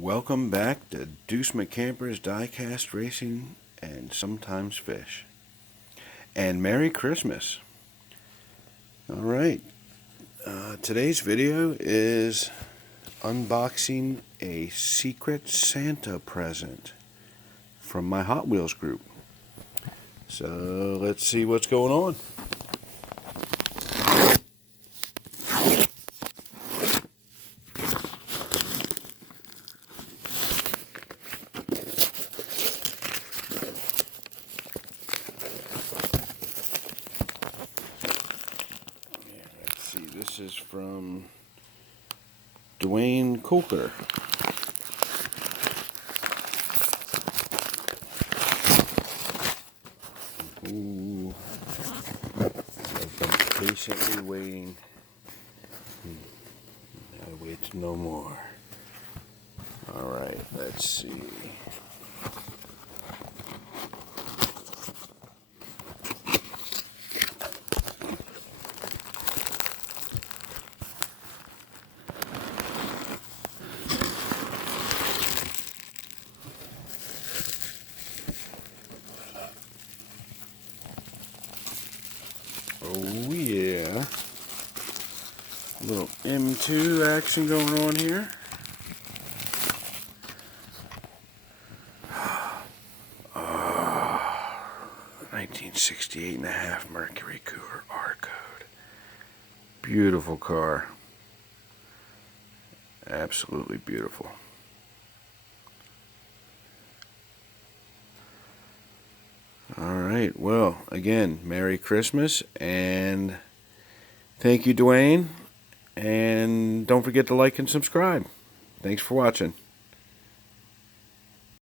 Welcome back to Deuce McCamper's Diecast Racing and Sometimes Fish. And Merry Christmas. Alright, today's video is unboxing a Secret Santa present from my Hot Wheels group. So let's see what's going on. This is from Dwayne Coulter. Ooh, I've been patiently waiting. I wait no more. Alright, let's see. Oh yeah, a little M2 action going on here. 1968.5 Mercury Cougar R code. Beautiful car. Absolutely beautiful. Alright, well, again, Merry Christmas, and thank you, Dwayne, and don't forget to like and subscribe. Thanks for watching.